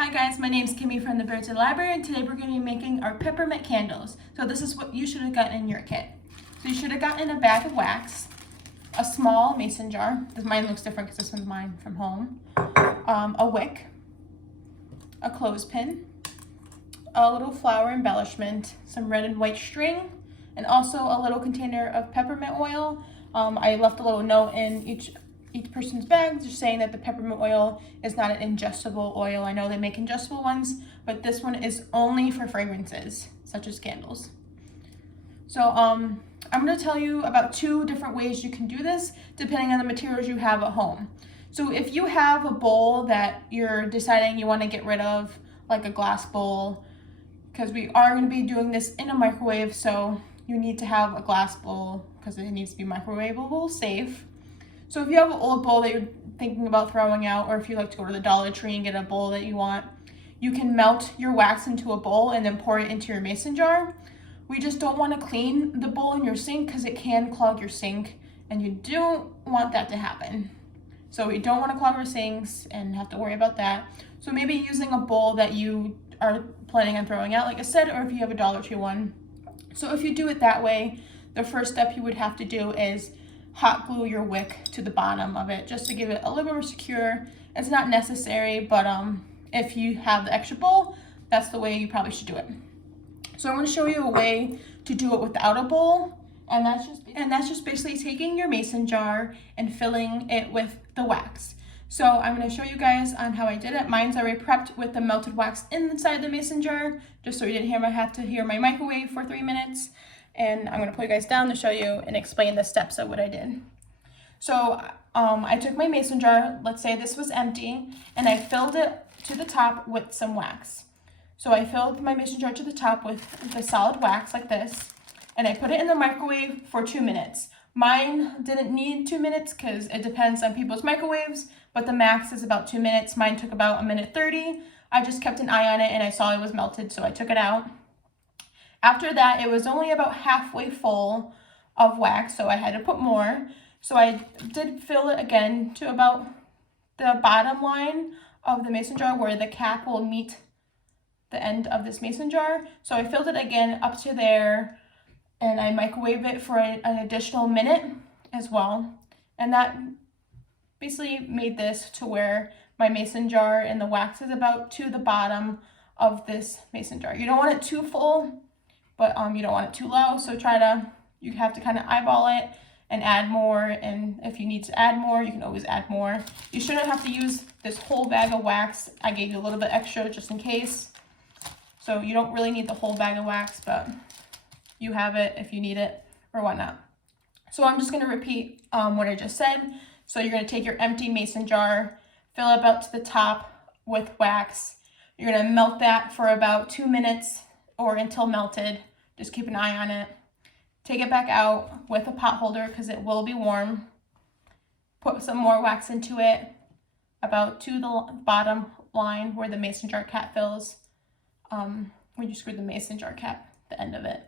Hi guys, my name is Kimmy from the Birds of the Library, and today we're going to be making our peppermint candles. So this is what you should have gotten in your kit. So you should have gotten a bag of wax, a small mason jar, mine looks different because this one's mine from home, a wick, a clothespin, a little flower embellishment, some red and white string, and also a little container of peppermint oil. I left a little note in each person's bag just saying that the peppermint oil is not an ingestible oil. I know they make ingestible ones, but this one is only for fragrances such as candles. So I'm going to tell you about 2 different ways you can do this depending on the materials you have at home. So if you have a bowl that you're deciding you want to get rid of, like a glass bowl, because we are going to be doing this in a microwave, so you need to have a glass bowl because it needs to be microwavable safe. So if you have an old bowl that you're thinking about throwing out, or if you like to go to the Dollar Tree and get a bowl that you want, you can melt your wax into a bowl and then pour it into your mason jar. We just don't want to clean the bowl in your sink because it can clog your sink, and you don't want that to happen. So we don't want to clog our sinks and have to worry about that. So maybe using a bowl that you are planning on throwing out, like I said, or if you have a Dollar Tree one. So if you do it that way, the first step you would have to do is hot glue your wick to the bottom of it just to give it a little bit more secure. It's not necessary, but if you have the extra bowl, that's the way you probably should do it. So I'm going to show you a way to do it without a bowl, and that's just basically taking your mason jar and filling it with the wax. So I'm going to show you guys on how I did it. Mine's already prepped with the melted wax inside the mason jar, just so you didn't have to hear my microwave for 3 minutes. And I'm going to put you guys down to show you and explain the steps of what I did. So I took my mason jar, let's say this was empty, and I filled it to the top with some wax. So I filled my mason jar to the top with the solid wax like this, and I put it in the microwave for 2 minutes. Mine didn't need 2 minutes because it depends on people's microwaves, but the max is about 2 minutes. Mine took about 1:30. I just kept an eye on it and I saw it was melted, so I took it out. After that, it was only about halfway full of wax, so I had to put more. So I did fill it again to about the bottom line of the mason jar where the cap will meet the end of this mason jar. So I filled it again up to there, and I microwaved it for an additional minute as well. And that basically made this to where my mason jar and the wax is about to the bottom of this mason jar. You don't want it too full, but you don't want it too low, so you have to kind of eyeball it and add more, and if you need to add more, you can always add more. You shouldn't have to use this whole bag of wax. I gave you a little bit extra just in case. So you don't really need the whole bag of wax, but you have it if you need it or whatnot. So I'm just going to repeat what I just said. So you're going to take your empty mason jar, fill it up to the top with wax. You're going to melt that for about 2 minutes or until melted. Just keep an eye on it. Take it back out with a pot holder because it will be warm. Put some more wax into it about to the bottom line where the mason jar cap fills. When you screw the mason jar cap, the end of it.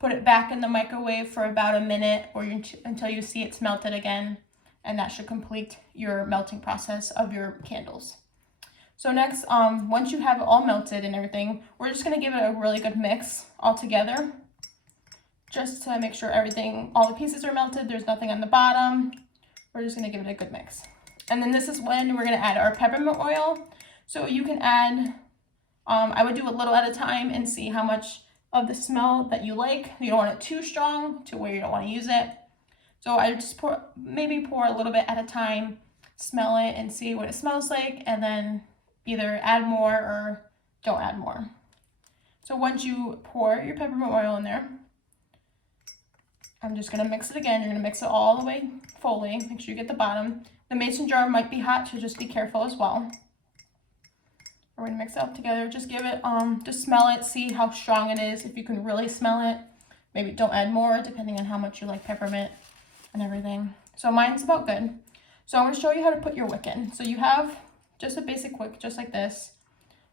Put it back in the microwave for about a minute or until you see it's melted again, and that should complete your melting process of your candles. So next, once you have it all melted and everything, we're just going to give it a really good mix all together, just to make sure all the pieces are melted, there's nothing on the bottom. We're just going to give it a good mix. And then this is when we're going to add our peppermint oil. So you can add, I would do a little at a time and see how much of the smell that you like. You don't want it too strong to where you don't want to use it. So I just maybe pour a little bit at a time, smell it and see what it smells like, and then either add more or don't add more. So once you pour your peppermint oil in there, I'm just going to mix it again. You're going to mix it all the way fully. Make sure you get the bottom. The mason jar might be hot, so just be careful as well. We're going to mix it up together. Just give it, just smell it, see how strong it is. If you can really smell it, maybe don't add more depending on how much you like peppermint and everything. So mine's about good. So I'm going to show you how to put your wick in. So you have just a basic wick, just like this.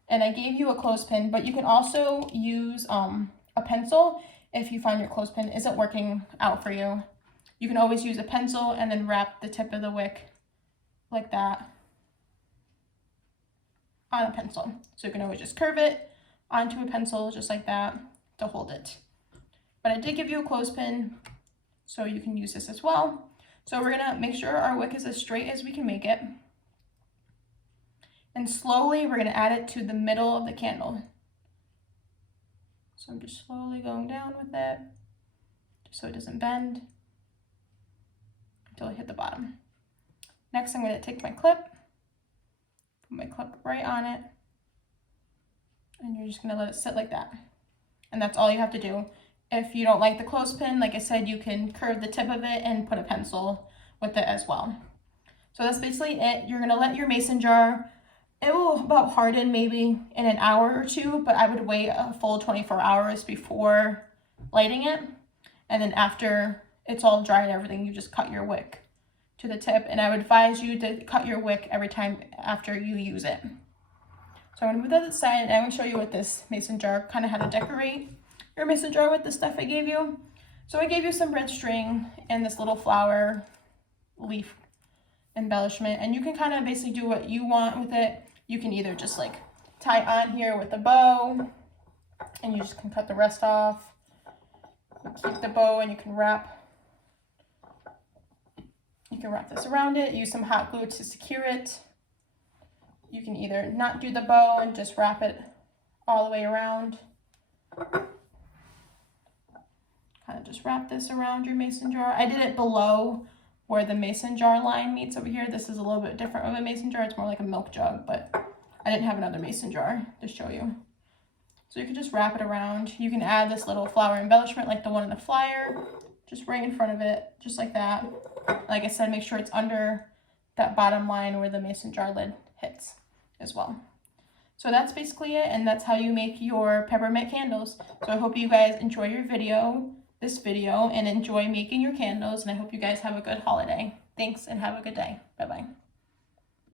And I gave you a clothespin, but you can also use a pencil if you find your clothespin isn't working out for you. You can always use a pencil and then wrap the tip of the wick like that on a pencil. So you can always just curve it onto a pencil just like that to hold it. But I did give you a clothespin, so you can use this as well. So we're gonna make sure our wick is as straight as we can make it. And slowly we're gonna add it to the middle of the candle. So I'm just slowly going down with it, just so it doesn't bend until I hit the bottom. Next, I'm gonna take my clip, put my clip right on it, and you're just gonna let it sit like that. And that's all you have to do. If you don't like the clothespin, like I said, you can curve the tip of it and put a pencil with it as well. So that's basically it. You're gonna let your mason jar, it will about harden maybe in an hour or two, but I would wait a full 24 hours before lighting it. And then after it's all dry and everything, you just cut your wick to the tip. And I would advise you to cut your wick every time after you use it. So I'm gonna move that aside, and I'm gonna show you what this mason jar, kind of how to decorate your mason jar with the stuff I gave you. So I gave you some red string and this little flower leaf embellishment, and you can kind of basically do what you want with it. You can either just like tie on here with a bow, and you just can cut the rest off. You keep the bow, and you can wrap this around it. Use some hot glue to secure it. You can either not do the bow and just wrap it all the way around. Kind of just wrap this around your mason jar. I did it below where the mason jar line meets over here. This is a little bit different of a mason jar. It's more like a milk jug, but I didn't have another mason jar to show you. So you can just wrap it around. You can add this little flower embellishment like the one in the flyer, just right in front of it, just like that. Like I said, make sure it's under that bottom line where the mason jar lid hits as well. So that's basically it, and that's how you make your peppermint candles. So I hope you guys enjoy this video, and enjoy making your candles, and I hope you guys have a good holiday. Thanks, and have a good day. Bye-bye.